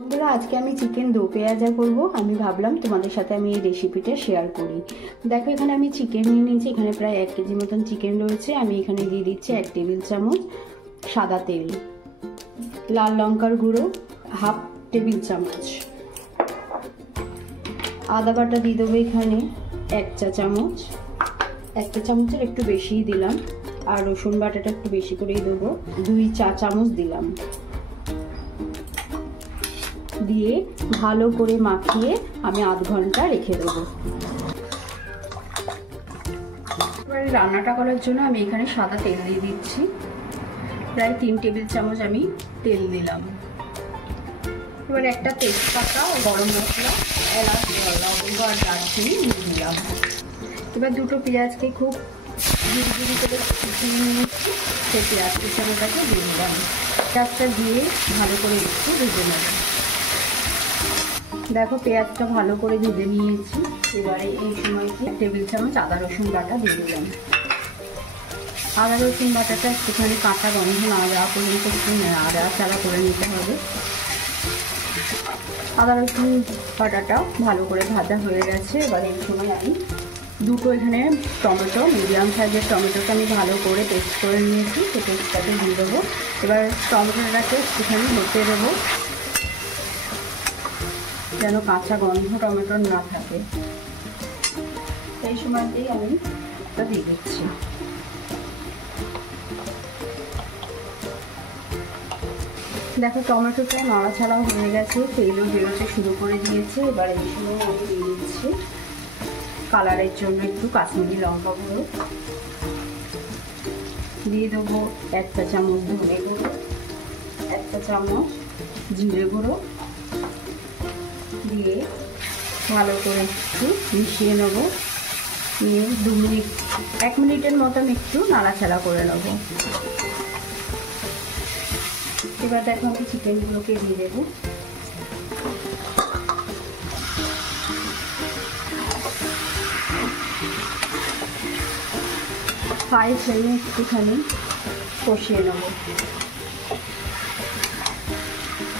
বন্ধুরা, আজকে আমি চিকেন দো পেঁয়াজা করব। আমি ভাবলাম তোমাদের সাথে আমি এই রেসিপিটা শেয়ার করি। দেখো, এখানে আমি চিকেন নিয়ে নিয়েছি। এখানে প্রায় 1 কেজি মতন চিকেন রয়েছে। আমি এখানে দিয়ে দিচ্ছি 1 টেবিল চামচ সাদা তেল, লাল লঙ্কার গুঁড়ো 1/2 টেবিল চামচ, আদা বাটা দিয়ে দেবো এখানে 1 চা চামচ, 1 চা চামচের একটু বেশিই দিলাম। আর রসুন বাটাটা একটু বেশি করেই দেবো, 2 চা চামচ দিলাম। দিয়ে ভালো করে মাখিয়ে আমি আধ ঘন্টা রেখে দেবো। এবারে রান্নাটা করার জন্য আমি এখানে সাদা তেল দিয়ে দিচ্ছি। প্রায় 3 টেবিল চামচ আমি তেল দিলাম। এবার একটা তেজপাতা, গরম মশলা, এলাচ, লবঙ্গ আর দারচিনি দিয়ে দিলাম। এবার দুটো পেঁয়াজকে খুব ঝিরিঝিরি করে কুচিয়ে নিয়েছি, সেই পেঁয়াজ কুচানোটাকে দিয়ে দিলাম। পেঁয়াজটা দিয়ে ভালো করে একটু ভেজে নেব। দেখো, পেঁয়াজটা ভালো করে ভেজে নিয়েছি। এবারে এই সময়তে টেবিল চামচ আদা রসুন বাটা দিয়ে দিলাম। আদা রসুন বাটাটা একটুখানি কাঁচা গন্ধ না যাওয়া পর্যন্ত একটু নাড়াচাড়া করে নিতে হবে। আদা রসুন বাটাটা ভালো করে ভাজা হয়ে গেছে। এবার এই সময় আমি দুটো এখানে টমেটো, মিডিয়াম সাইজের টমেটোটা আমি ভালো করে পেস্ট করে নিয়েছি, সেই পেস্টটাকে দিয়ে দেবো। এবার টমেটোটাকে একটুখানি নেড়ে দেবো যেন কাঁচা গন্ধ টমেটোর না থাকে। এই সময়তেই আমি এটা দিয়ে দিচ্ছি। দেখো, টমেটোটা নাড়াচাড়া হয়ে গেছে, তেলও বেরোতে শুরু করে দিয়েছে। এবার এই সময় আমি দিয়ে দিচ্ছি কালারের জন্য একটু কাশ্মীরি লঙ্কা গুঁড়ো, দিয়ে দেবো 1 চা চামচ ধনে গুঁড়ো, 1 চা চামচ জিরে গুঁড়ো দিয়ে ভালো করে একটু মিশিয়ে নেবো। নিয়ে 1 মিনিটের মতন একটু নাড়াচাড়া করে নেবো। এবার দেখো, আমি চিকেনগুলোকে দিয়ে দেবো। হাই ফ্লেমে একটুখানি কষিয়ে নেব।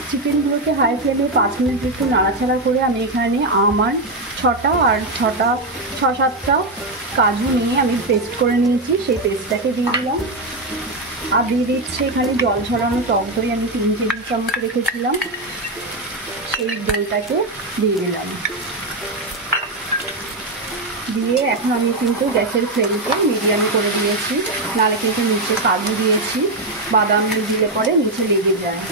চিকেনগুলোকে হাই ফ্লেমে 5 মিনিট একটু নাড়াচাড়া করে আমি এখানে আমার 6-7টা কাজু নিয়ে আমি পেস্ট করে নিয়েছি, সেই পেস্টটাকে দিয়ে দিলাম। আর দিয়ে দিচ্ছি এখানে জল ছড়ানো টক দই, আমি 3 টেবিল চামচ রেখেছিলাম, সেই দইটাকে দিয়ে দিলাম। দিয়ে এখন আমি কিন্তু গ্যাসের ফ্লেমকে মিডিয়াম করে দিয়েছি, নাহলে কিন্তু নিচে কাজু দিয়েছি, বাদাম দিলে পরে নিচে লেগে যায়।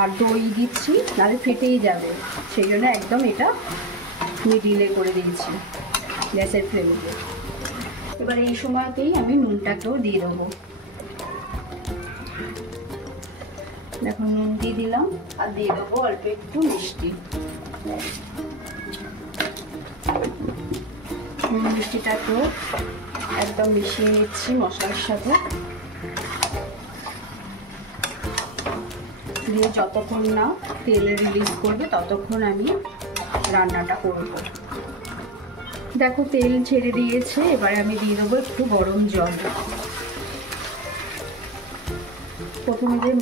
আর দই দিচ্ছি, নাহলে ফেটেই যাবে, সেই জন্য একদম এটা মিডিলে করে দিয়েছি গ্যাসের ফ্লেমকে। এবার এই সময়তেই আমি নুনটাকেও দিয়ে দেবো। দেখো, নুন দিয়ে দিলাম আর দিয়ে দেবো অল্প একটু মিষ্টি। মিষ্টিটাকেও একদম মিশিয়ে নিচ্ছি মশলার সাথে, দিয়ে যতক্ষণ না তেল রিলিজ করবে ততক্ষণ আমি রান্নাটা করব। দেখো, তেল ছেড়ে দিয়েছে। এবারে আমি দিয়ে দেবো একটু গরম জল। প্রথমে যে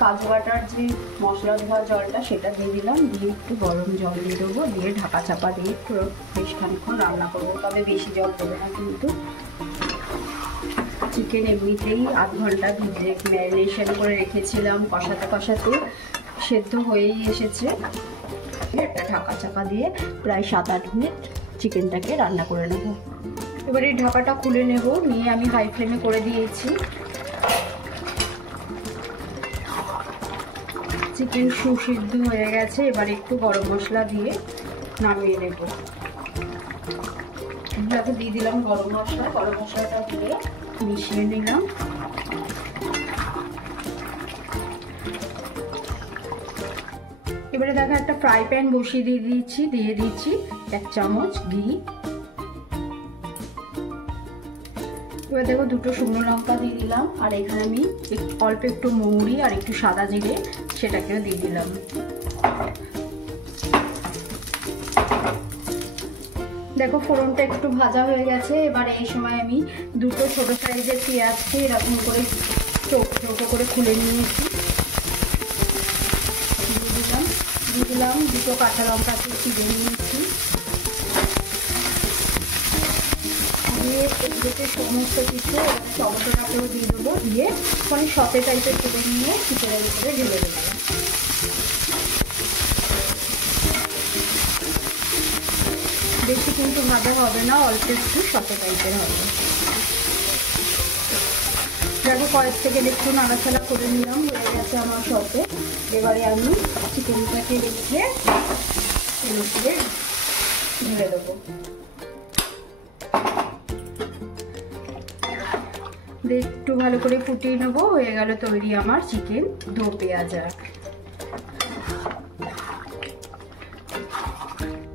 কাজু বাটার যে মশলা ধোয়া জলটা সেটা দিয়ে দিলাম, দিয়ে একটু গরম জল দিয়ে দেবো, দিয়ে ঢাকা চাপা দিয়ে একটু বেশ খানিক্ষণ রান্না করবো, তবে বেশি জল দেবে না। কিন্তু চিকেন এমনিতেই আধ ঘন্টা ভিজে ম্যারিনেশন করে রেখেছিলাম, কষাতে কষাতে সেদ্ধ হয়েই এসেছে। একটা ঢাকা চাপা দিয়ে প্রায় 7-8 মিনিট চিকেনটাকে রান্না করে নেব। এবার এই ঢাকাটা খুলে নেব, নিয়ে আমি হাই ফ্লেমে করে দিয়েছি। চিকেন সুসিদ্ধ হয়ে গেছে। এবার একটু গরম মশলা দিয়ে নামিয়ে নেব। এগুলোকে দিয়ে দিলাম গরম মশলাটা দিয়ে মিশিয়ে নিলাম। এবারে দেখো, একটা ফ্রাই প্যান বসিয়ে দিয়ে দিচ্ছি 1 চামচ ঘি। এবার দেখো, 2টো শুকনো লঙ্কা দিয়ে দিলাম, আর এখানে আমি অল্প একটু মৌরি আর একটু সাদা জিরে সেটাকেও দিয়ে দিলাম। দেখো, ফোড়নটা একটু ভাজা হয়ে গেছে। এবারে এই সময় আমি 2টো ছোট সাইজের পেঁয়াজকে এরকম করে চৌকো করে খুলে নিয়েছি, দিয়ে দিলাম 2 কাঁচা লঙ্কা চিড়ে নিয়েছি, দিয়ে এগুলোতে সমস্ত কিছু টমেটোটাকেও দিয়ে দেবো, দিয়ে মানে সতে টাইপের তুলে নিয়ে চিকেনের উপরে ঢেলে দেবো। বেশি কিন্তু ভাজা হবে না, অল্প একটু সতে টাইপের হবে। দেখো কয়েক সেকেন্ড একটু নাড়াচাড়া করে নিলাম, হয়ে গেছে আমার সতে। এবারে আমি চিকেনটাকে রেখে এর উপরে ঢেলে দেবো। একটু ভালো করে ফুটিয়ে নেবো। হয়ে গেল তৈরি আমার চিকেন দো পেঁয়াজা।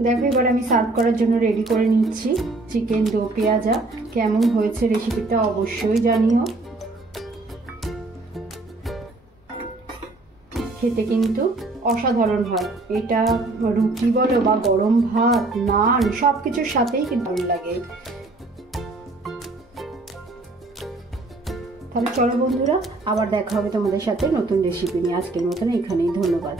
দেখো এবার আমি সার্ভ করার জন্য রেডি করে নিচ্ছি চিকেন দো পেঁয়াজা। কেমন হয়েছে রেসিপিটা অবশ্যই জানিও। খেতে কিন্তু অসাধারণ হয়। এটা রুটি বলো বা গরম ভাত, নান, সব কিছুর সাথেই কিন্তু ভালো লাগে। তাহলে চলো বন্ধুরা, আবার দেখা হবে তোমাদের সাথে নতুন রেসিপি নিয়ে। আজকের মতন এখানেই, ধন্যবাদ।